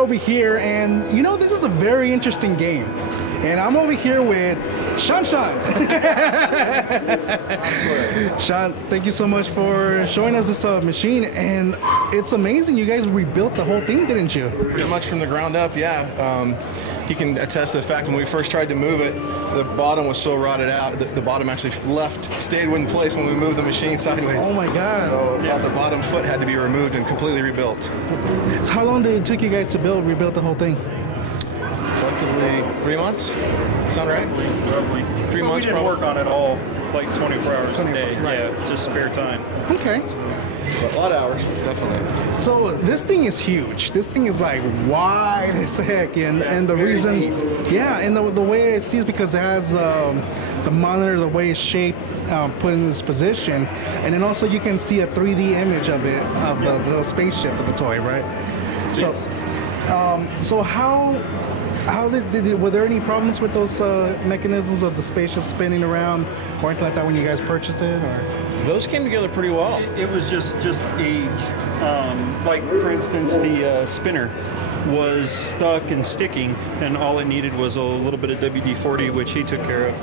over here, and you know, this is a very interesting game. And I'm over here with Sean. Sean, thank you so much for showing us this machine. And it's amazing. You guys rebuilt the whole thing, didn't you? Pretty much from the ground up, yeah. He can attest to the fact when we first tried to move it, the bottom was so rotted out. The bottom actually stayed in place when we moved the machine sideways. Oh my God. So the bottom foot had to be removed and completely rebuilt. So how long did it take you guys to rebuild the whole thing? Collectively 3 months? Sound right? Probably. 3 months. We didn't work on it all like 24 hours a day. Right. Yeah, just spare time. Okay. A lot of hours, definitely. So this thing is huge. This thing is like wide as heck, and the reason, and the way I see it is because it has the monitor, the way it's shaped, put in this position, and then also you can see a 3D image of it, of the little spaceship of the toy, right? So, so how were there any problems with those mechanisms of the spaceship spinning around or anything like that when you guys purchased it, or? Those came together pretty well. It was just age. Like, for instance, the spinner was stuck and sticking, and all it needed was a little bit of WD-40, which he took care of.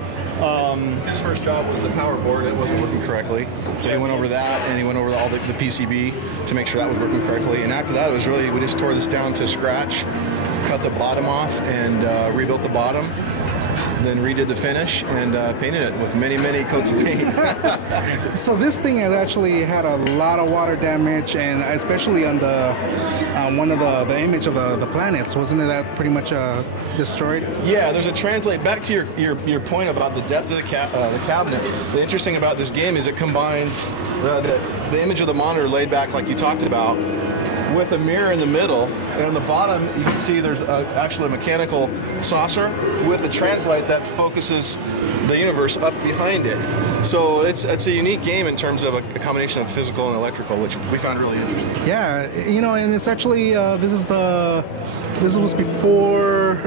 His first job was the power board. It wasn't working correctly. So he went over that, and he went over all the PCB to make sure that was working correctly. And after that, it was really, we just tore this down to scratch, cut the bottom off, and rebuilt the bottom. Then redid the finish and painted it with many, many coats of paint. So this thing has actually had a lot of water damage, and especially on the one of the image of the planets, wasn't it that pretty much destroyed? Yeah, there's a translate back to your point about the depth of the cabinet. The interesting about this game is it combines the image of the monitor laid back like you talked about, with a mirror in the middle, and on the bottom you can see there's actually a mechanical saucer with a translate that focuses the universe up behind it. So it's a unique game in terms of a combination of physical and electrical, which we found really interesting. Yeah, you know, and it's actually this was before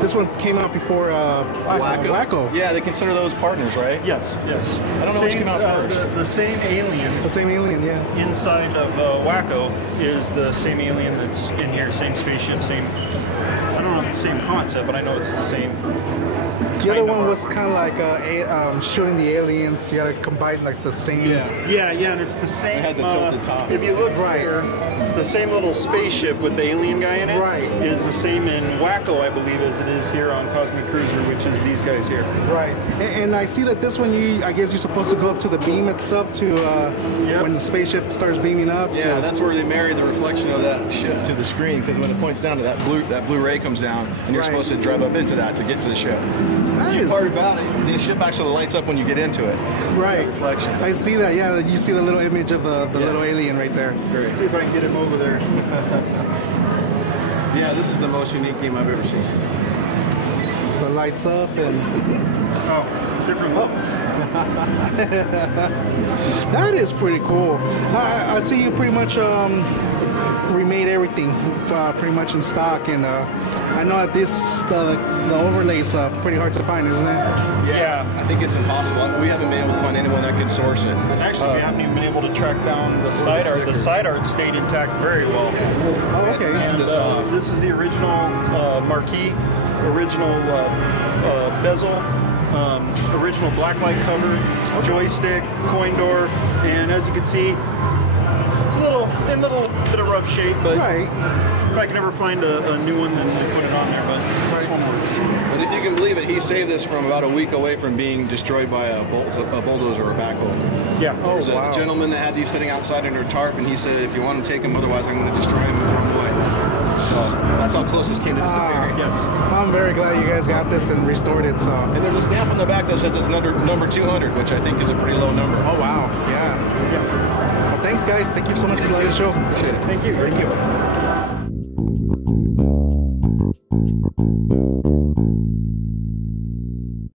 this one came out before Wacko. Yeah, they consider those partners, right? Yes. I don't know which came out first. The same alien. The same alien, yeah. Inside of Wacko is the same alien that's in here, same spaceship, same. I don't know if it's the same concept, but I know it's the same. The other one was kind of like shooting the aliens. You got to combine like the same. Yeah, and it's the same. It had the tilted top. If you look here, the same little spaceship with the alien guy in it is the same in Wacko, I believe, as it is here on Kozmik Kroozr, which is these guys here. Right, and I see that this one, I guess you're supposed to go up to the beam itself to when the spaceship starts beaming up. Yeah, that's where they marry the reflection of that ship to the screen, because when it points down to that blue ray comes down, and you're supposed to drive up into that to get to the ship. The cute part about it, the ship actually lights up when you get into it. Right. Reflection. I see that. Yeah, you see the little image of the little alien right there. It's great. See if I can get him over there. Yeah, this is the most unique game I've ever seen. So it lights up and. Oh, different look. That is pretty cool. I see you pretty much remade everything pretty much in stock, and I know that the overlay's pretty hard to find, isn't it? Yeah, I think it's impossible. We haven't been able to find anyone that could source it. Actually, we haven't even been able to track down the side art. The side art stayed intact very well. Oh, okay. And, this is the original marquee, original bezel, original blacklight cover, joystick, coin door, and as you can see, it's a little bit of rough shape, but if I can ever find a new one, then we put it on there, but this one works. But if you can believe it, he saved this from about a week away from being destroyed by a bulldozer or a backhoe. Yeah. Oh, There's a gentleman that had these sitting outside under a tarp, and he said, if you want to take them, otherwise I'm going to destroy them and throw them away. So that's how close this came to disappearing. Yes. I'm very glad you guys got this and restored it. So. And there's a stamp on the back that says it's number 200, which I think is a pretty low number. Oh, wow. Yeah. Well, thanks, guys. Thank you so much for letting us show. Appreciate it. Thank you. Thank you.